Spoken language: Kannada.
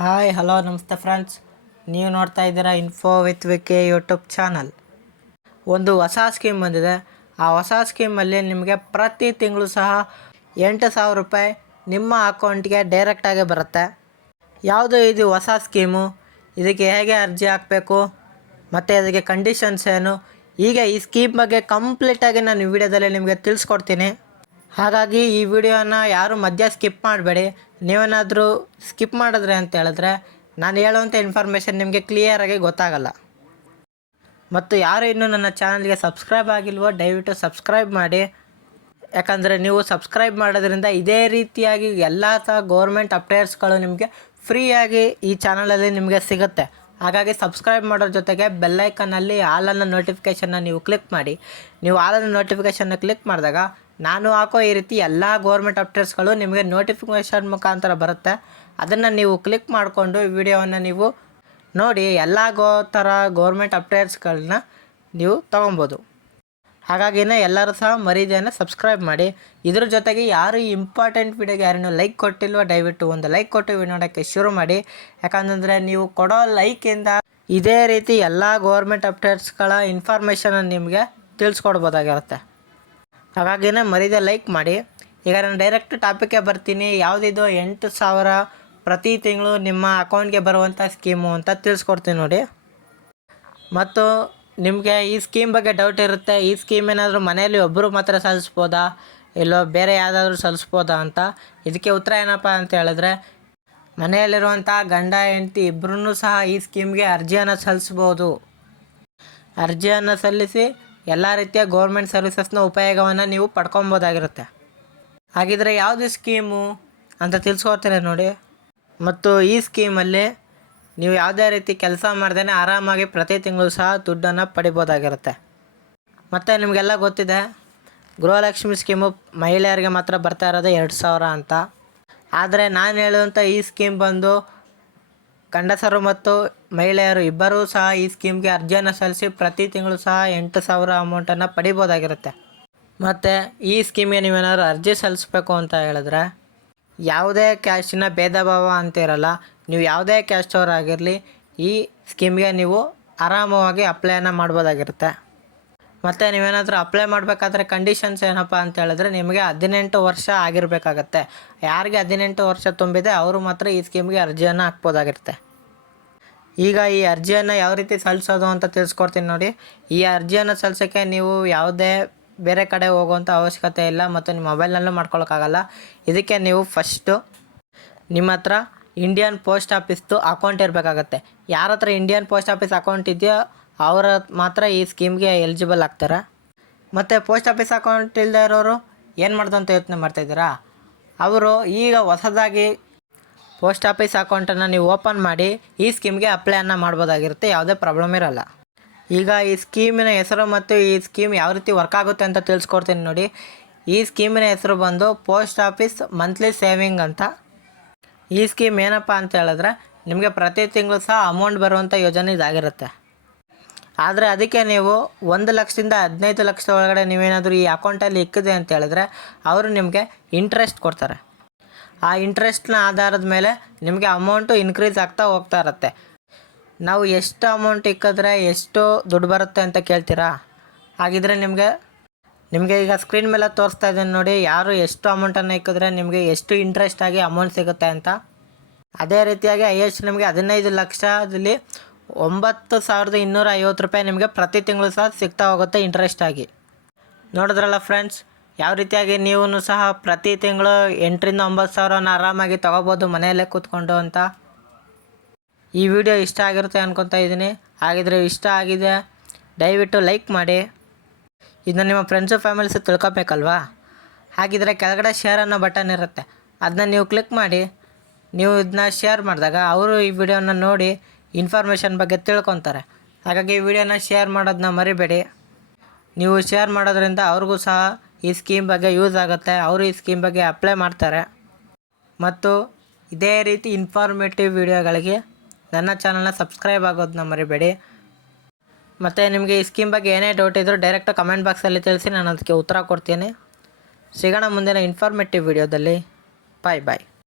ಹಾಯ್ ಹಲೋ ನಮಸ್ತೆ ಫ್ರೆಂಡ್ಸ್, ನೀವು ನೋಡ್ತಾ ಇದ್ದೀರಾ info with VK YouTube channel. ಒಂದು ಹೊಸ ಸ್ಕೀಮ್ ಬಂದಿದೆ. ಆ ಹೊಸ ಸ್ಕೀಮಲ್ಲಿ ನಿಮಗೆ ಪ್ರತಿ ತಿಂಗಳು ಸಹ 8,000 ರೂಪಾಯಿ ನಿಮ್ಮ ಅಕೌಂಟ್ಗೆ ಡೈರೆಕ್ಟಾಗಿ ಬರುತ್ತೆ. ಯಾವುದು ಇದು ಹೊಸ ಸ್ಕೀಮು, ಇದಕ್ಕೆ ಹೇಗೆ ಅರ್ಜಿ ಹಾಕಬೇಕು ಮತ್ತು ಅದಕ್ಕೆ ಕಂಡೀಷನ್ಸ್ ಏನು, ಈಗ ಈ ಸ್ಕೀಮ್ ಬಗ್ಗೆ ಕಂಪ್ಲೀಟಾಗಿ ನಾನು ಈ ವಿಡಿಯೋದಲ್ಲಿ ನಿಮಗೆ ತಿಳಿಸ್ಕೊಡ್ತೀನಿ. ಹಾಗಾಗಿ ಈ ವಿಡಿಯೋನ ಯಾರು ಮಧ್ಯ ಸ್ಕಿಪ್ ಮಾಡಬೇಡಿ. ನೀವೇನಾದರೂ ಸ್ಕಿಪ್ ಮಾಡಿದ್ರೆ ಅಂತ ಹೇಳಿದ್ರೆ ನಾನು ಹೇಳುವಂಥ ಇನ್ಫಾರ್ಮೇಷನ್ ನಿಮಗೆ ಕ್ಲಿಯರಾಗಿ ಗೊತ್ತಾಗಲ್ಲ. ಮತ್ತು ಯಾರು ಇನ್ನೂ ನನ್ನ ಚಾನಲ್ಗೆ ಸಬ್ಸ್ಕ್ರೈಬ್ ಆಗಿಲ್ವೋ ದಯವಿಟ್ಟು ಸಬ್ಸ್ಕ್ರೈಬ್ ಮಾಡಿ. ಯಾಕಂದರೆ ನೀವು ಸಬ್ಸ್ಕ್ರೈಬ್ ಮಾಡೋದ್ರಿಂದ ಇದೇ ರೀತಿಯಾಗಿ ಎಲ್ಲ ಗೌರ್ಮೆಂಟ್ ಅಪ್ಡೇಟ್ಸ್ಗಳು ನಿಮಗೆ ಫ್ರೀಯಾಗಿ ಈ ಚಾನಲಲ್ಲಿ ನಿಮಗೆ ಸಿಗುತ್ತೆ. ಹಾಗಾಗಿ ಸಬ್ಸ್ಕ್ರೈಬ್ ಮಾಡೋದ್ರ ಜೊತೆಗೆ ಬೆಲ್ಲೈಕನ್ನಲ್ಲಿ ಆಲನ್ನು ನೋಟಿಫಿಕೇಷನ್ನ ನೀವು ಕ್ಲಿಕ್ ಮಾಡಿ. ನೀವು ಆಲನ್ನು ನೋಟಿಫಿಕೇಷನ್ನ ಕ್ಲಿಕ್ ಮಾಡಿದಾಗ ನಾನು ಹಾಕೋ ಈ ರೀತಿ ಎಲ್ಲ ಗೌರ್ಮೆಂಟ್ ಅಪ್ಡೇಟ್ಸ್ಗಳು ನಿಮಗೆ ನೋಟಿಫಿಕೇಷನ್ ಮುಖಾಂತರ ಬರುತ್ತೆ. ಅದನ್ನು ನೀವು ಕ್ಲಿಕ್ ಮಾಡಿಕೊಂಡು ಈ ವಿಡಿಯೋವನ್ನು ನೀವು ನೋಡಿ ಎಲ್ಲ ಥರ ಗೌರ್ಮೆಂಟ್ ಅಪ್ಡೇಟ್ಸ್ಗಳನ್ನ ನೀವು ತೊಗೊಬೋದು. ಹಾಗಾಗಿನೇ ಎಲ್ಲರೂ ಸಹ ಮರೀದೇನೆ ಸಬ್ಸ್ಕ್ರೈಬ್ ಮಾಡಿ. ಇದ್ರ ಜೊತೆಗೆ ಯಾರು ಇಂಪಾರ್ಟೆಂಟ್ ವಿಡಿಯೋಗೆ ಯಾರೇನು ಲೈಕ್ ಕೊಟ್ಟಿಲ್ವೋ ದಯವಿಟ್ಟು ಒಂದು ಲೈಕ್ ಕೊಟ್ಟು ವಿಡಿಯೋ ನೋಡೋಕ್ಕೆ ಶುರು ಮಾಡಿ. ಯಾಕಂತಂದರೆ ನೀವು ಕೊಡೋ ಲೈಕಿಂದ ಇದೇ ರೀತಿ ಎಲ್ಲ ಗೌರ್ಮೆಂಟ್ ಅಪ್ಡೇಟ್ಸ್ಗಳ ಇನ್ಫಾರ್ಮೇಷನನ್ನು ನಿಮಗೆ ತಿಳಿಸ್ಕೊಡ್ಬೋದಾಗಿರುತ್ತೆ. ಹಾಗಾಗಿನೇ ಮರೀದೆ ಲೈಕ್ ಮಾಡಿ. ಈಗ ನಾನು ಡೈರೆಕ್ಟ್ ಟಾಪಿಕ್ಗೆ ಬರ್ತೀನಿ. ಯಾವುದಿದು 8,000 ಪ್ರತಿ ತಿಂಗಳು ನಿಮ್ಮ ಅಕೌಂಟ್ಗೆ ಬರುವಂಥ ಸ್ಕೀಮು ಅಂತ ತಿಳಿಸ್ಕೊಡ್ತೀನಿ ನೋಡಿ. ಮತ್ತು ನಿಮಗೆ ಈ ಸ್ಕೀಮ್ ಬಗ್ಗೆ ಡೌಟ್ ಇರುತ್ತೆ, ಈ ಸ್ಕೀಮ್ ಏನಾದರೂ ಮನೆಯಲ್ಲಿ ಒಬ್ಬರು ಮಾತ್ರ ಸಲ್ಲಿಸ್ಬೋದಾ ಇಲ್ಲೋ ಬೇರೆ ಯಾವುದಾದ್ರೂ ಸಲ್ಲಿಸ್ಬೋದಾ ಅಂತ. ಇದಕ್ಕೆ ಉತ್ತರ ಏನಪ್ಪ ಅಂತ ಹೇಳಿದ್ರೆ, ಮನೆಯಲ್ಲಿರುವಂಥ ಗಂಡ ಹೆಂಡತಿ ಇಬ್ಬರೂ ಸಹ ಈ ಸ್ಕೀಮ್ಗೆ ಅರ್ಜಿಯನ್ನು ಸಲ್ಲಿಸ್ಬೋದು. ಅರ್ಜಿಯನ್ನು ಸಲ್ಲಿಸಿ ಎಲ್ಲ ರೀತಿಯ ಗೌರ್ಮೆಂಟ್ ಸರ್ವಿಸಸ್ನ ಉಪಯೋಗವನ್ನು ನೀವು ಪಡ್ಕೊಬೋದಾಗಿರುತ್ತೆ. ಹಾಗಿದ್ರೆ ಯಾವುದು ಸ್ಕೀಮು ಅಂತ ತಿಳಿಸ್ಕೊಡ್ತೀನಿ ನೋಡಿ. ಮತ್ತು ಈ ಸ್ಕೀಮಲ್ಲಿ ನೀವು ಯಾವುದೇ ರೀತಿ ಕೆಲಸ ಮಾಡ್ದೇ ಆರಾಮಾಗಿ ಪ್ರತಿ ತಿಂಗಳು ಸಹ ದುಡ್ಡನ್ನು ಪಡಿಬೋದಾಗಿರುತ್ತೆ. ಮತ್ತು ನಿಮಗೆಲ್ಲ ಗೊತ್ತಿದೆ, ಗೃಹಲಕ್ಷ್ಮಿ ಸ್ಕೀಮು ಮಹಿಳೆಯರಿಗೆ ಮಾತ್ರ ಬರ್ತಾ ಇರೋದು 2,000 ಅಂತ. ಆದರೆ ನಾನು ಹೇಳುವಂಥ ಈ ಸ್ಕೀಮ್ ಬಂದು ಗಂಡಸರು ಮತ್ತು ಮಹಿಳೆಯರು ಇಬ್ಬರೂ ಸಹ ಈ ಸ್ಕೀಮ್ಗೆ ಅರ್ಜಿಯನ್ನು ಸಲ್ಲಿಸಿ ಪ್ರತಿ ತಿಂಗಳು ಸಹ 8,000 ಅಮೌಂಟನ್ನು ಪಡಿಬೋದಾಗಿರುತ್ತೆ. ಮತ್ತು ಈ ಸ್ಕೀಮ್ಗೆ ನೀವೇನಾದ್ರು ಅರ್ಜಿ ಸಲ್ಲಿಸ್ಬೇಕು ಅಂತ ಹೇಳಿದ್ರೆ ಯಾವುದೇ ಕ್ಯಾಸ್ಟಿನ ಭೇದ ಭಾವ ಅಂತಿರಲ್ಲ. ನೀವು ಯಾವುದೇ ಕ್ಯಾಸ್ಟ್ ಅವರಾಗಿರಲಿ ಈ ಸ್ಕೀಮ್ಗೆ ನೀವು ಆರಾಮವಾಗಿ ಅಪ್ಲೈನ ಮಾಡ್ಬೋದಾಗಿರುತ್ತೆ. ಮತ್ತು ನೀವೇನಾದರೂ ಅಪ್ಲೈ ಮಾಡಬೇಕಾದ್ರೆ ಕಂಡೀಷನ್ಸ್ ಏನಪ್ಪ ಅಂತ ಹೇಳಿದ್ರೆ ನಿಮಗೆ 18 ವರ್ಷ ಆಗಿರಬೇಕಾಗತ್ತೆ. ಯಾರಿಗೆ 18 ವರ್ಷ ತುಂಬಿದೆ ಅವರು ಮಾತ್ರ ಈ ಸ್ಕೀಮ್ಗೆ ಅರ್ಜಿಯನ್ನು ಹಾಕ್ಬೋದಾಗಿರುತ್ತೆ. ಈಗ ಈ ಅರ್ಜಿಯನ್ನು ಯಾವ ರೀತಿ ಸಲ್ಲಿಸೋದು ಅಂತ ತಿಳಿಸ್ಕೊಡ್ತೀನಿ ನೋಡಿ. ಈ ಅರ್ಜಿಯನ್ನು ಸಲ್ಲಿಸೋಕ್ಕೆ ನೀವು ಯಾವುದೇ ಬೇರೆ ಕಡೆ ಹೋಗುವಂಥ ಅವಶ್ಯಕತೆ ಇಲ್ಲ ಮತ್ತು ನಿಮ್ಮ ಮೊಬೈಲ್ನಲ್ಲೂ ಮಾಡ್ಕೊಳಕ್ಕಾಗಲ್ಲ. ಇದಕ್ಕೆ ನೀವು ಫಸ್ಟು ನಿಮ್ಮ ಹತ್ರ ಇಂಡಿಯನ್ ಪೋಸ್ಟ್ ಆಫೀಸ್ದು ಅಕೌಂಟ್ ಇರಬೇಕಾಗತ್ತೆ. ಯಾರ ಹತ್ರ ಇಂಡಿಯನ್ ಪೋಸ್ಟ್ ಆಫೀಸ್ ಅಕೌಂಟ್ ಇದೆಯೋ ಅವರ ಮಾತ್ರ ಈ ಸ್ಕೀಮ್ಗೆ ಎಲಿಜಿಬಲ್ ಆಗ್ತಾರೆ. ಮತ್ತು ಪೋಸ್ಟ್ ಆಫೀಸ್ ಅಕೌಂಟ್ ಇಲ್ಲದೆ ಇರೋರು ಏನು ಮಾಡ್ದಂತ ಯೋಚನೆ ಮಾಡ್ತಾಯಿದ್ದೀರಾ? ಅವರು ಈಗ ಹೊಸದಾಗಿ ಪೋಸ್ಟ್ ಆಫೀಸ್ ಅಕೌಂಟನ್ನು ನೀವು ಓಪನ್ ಮಾಡಿ ಈ ಸ್ಕೀಮ್ಗೆ ಅಪ್ಲೈಯನ್ನು ಮಾಡ್ಬೋದಾಗಿರುತ್ತೆ. ಯಾವುದೇ ಪ್ರಾಬ್ಲಮ್ ಇರೋಲ್ಲ. ಈಗ ಈ ಸ್ಕೀಮಿನ ಹೆಸರು ಮತ್ತು ಈ ಸ್ಕೀಮ್ ಯಾವ ರೀತಿ ವರ್ಕ್ ಆಗುತ್ತೆ ಅಂತ ತಿಳಿಸ್ಕೊಡ್ತೀನಿ ನೋಡಿ. ಈ ಸ್ಕೀಮಿನ ಹೆಸರು ಬಂದು ಪೋಸ್ಟ್ ಆಫೀಸ್ ಮಂತ್ಲಿ ಸೇವಿಂಗ್ ಅಂತ. ಈ ಸ್ಕೀಮ್ ಏನಪ್ಪ ಅಂತ ಹೇಳಿದ್ರೆ ನಿಮಗೆ ಪ್ರತಿ ತಿಂಗಳು ಸಹ ಅಮೌಂಟ್ ಬರುವಂಥ ಯೋಜನೆ ಇದಾಗಿರುತ್ತೆ. ಆದರೆ ಅದಕ್ಕೆ ನೀವು 1 ಲಕ್ಷದಿಂದ 15 ಲಕ್ಷದ ಒಳಗಡೆ ನೀವೇನಾದರೂ ಈ ಅಕೌಂಟಲ್ಲಿ ಇಕ್ಕಿದೆ ಅಂತ ಹೇಳಿದ್ರೆ ಅವರು ನಿಮಗೆ ಇಂಟ್ರೆಸ್ಟ್ ಕೊಡ್ತಾರೆ. ಆ ಇಂಟ್ರೆಸ್ಟ್ನ ಆಧಾರದ ಮೇಲೆ ನಿಮಗೆ ಅಮೌಂಟು ಇನ್ಕ್ರೀಸ್ ಆಗ್ತಾ ಹೋಗ್ತಾ ಇರುತ್ತೆ. ನಾವು ಎಷ್ಟು ಅಮೌಂಟ್ ಇಕ್ಕಿದ್ರೆ ಎಷ್ಟು ದುಡ್ಡು ಬರುತ್ತೆ ಅಂತ ಕೇಳ್ತೀರಾ? ಹಾಗಿದ್ರೆ ನಿಮಗೆ ಈಗ ಸ್ಕ್ರೀನ್ ಮೇಲೆ ತೋರಿಸ್ತಾ ಇದ್ದೀನಿ ನೋಡಿ, ಯಾರು ಎಷ್ಟು ಅಮೌಂಟನ್ನು ಇಕ್ಕಿದ್ರೆ ನಿಮಗೆ ಎಷ್ಟು ಇಂಟ್ರೆಸ್ಟ್ ಆಗಿ ಅಮೌಂಟ್ ಸಿಗುತ್ತೆ ಅಂತ. ಅದೇ ರೀತಿಯಾಗಿ ಹೈಯೆಸ್ಟ್ ನಿಮಗೆ 15 ಲಕ್ಷದಲ್ಲಿ 9,250 ರೂಪಾಯಿ ನಿಮಗೆ ಪ್ರತಿ ತಿಂಗಳು ಸಹ ಸಿಗ್ತಾ ಹೋಗುತ್ತೆ ಇಂಟ್ರೆಸ್ಟ್ ಆಗಿ. ನೋಡಿದ್ರಲ್ಲ ಫ್ರೆಂಡ್ಸ್, ಯಾವ ರೀತಿಯಾಗಿ ನೀವು ಸಹ ಪ್ರತಿ ತಿಂಗಳು 8,000ರಿಂದ 9,000 ಆರಾಮಾಗಿ ತೊಗೋಬೋದು ಮನೆಯಲ್ಲೇ ಕೂತ್ಕೊಂಡು ಅಂತ. ಈ ವಿಡಿಯೋ ಇಷ್ಟ ಆಗಿರುತ್ತೆ ಅನ್ಕೊತಾ ಇದ್ದೀನಿ. ಹಾಗಿದ್ರೆ ಇಷ್ಟ ಆಗಿದೆ ದಯವಿಟ್ಟು ಲೈಕ್ ಮಾಡಿ. ಇದನ್ನ ನಿಮ್ಮ ಫ್ರೆಂಡ್ಸು ಫ್ಯಾಮಿಲೀಸು ತಿಳ್ಕೊಬೇಕಲ್ವಾ? ಹಾಗಿದ್ರೆ ಕೆಳಗಡೆ ಶೇರ್ ಅನ್ನೋ ಬಟನ್ ಇರುತ್ತೆ, ಅದನ್ನ ನೀವು ಕ್ಲಿಕ್ ಮಾಡಿ. ನೀವು ಇದನ್ನ ಶೇರ್ ಮಾಡಿದಾಗ ಅವರು ಈ ವಿಡಿಯೋನ ನೋಡಿ ಇನ್ಫಾರ್ಮೇಷನ್ ಬಗ್ಗೆ ತಿಳ್ಕೊತಾರೆ. ಹಾಗಾಗಿ ಈ ವಿಡಿಯೋನ ಶೇರ್ ಮಾಡೋದನ್ನ ಮರಿಬೇಡಿ. ನೀವು ಶೇರ್ ಮಾಡೋದ್ರಿಂದ ಅವ್ರಿಗೂ ಸಹ ಈ ಸ್ಕೀಮ್ ಬಗ್ಗೆ ಯೂಸ್ ಆಗುತ್ತೆ. ಅವರು ಈ ಸ್ಕೀಮ್ ಬಗ್ಗೆ ಅಪ್ಲೈ ಮಾಡ್ತಾರೆ. ಮತ್ತು ಇದೇ ರೀತಿ ಇನ್ಫಾರ್ಮೇಟಿವ್ ವಿಡಿಯೋಗಳಿಗೆ ನನ್ನ ಚಾನಲ್ನ ಸಬ್ಸ್ಕ್ರೈಬ್ ಆಗೋದನ್ನ ಮರಿಬೇಡಿ. ಮತ್ತು ನಿಮಗೆ ಈ ಸ್ಕೀಮ್ ಬಗ್ಗೆ ಏನೇ ಡೌಟ್ ಇದ್ದರೂ ಡೈರೆಕ್ಟ್ ಕಮೆಂಟ್ ಬಾಕ್ಸಲ್ಲಿ ತಿಳಿಸಿ, ನಾನು ಅದಕ್ಕೆ ಉತ್ತರ ಕೊಡ್ತೀನಿ. ಸಿಗೋಣ ಮುಂದಿನ ಇನ್ಫಾರ್ಮೇಟಿವ್ ವಿಡಿಯೋದಲ್ಲಿ. ಬಾಯ್ ಬಾಯ್.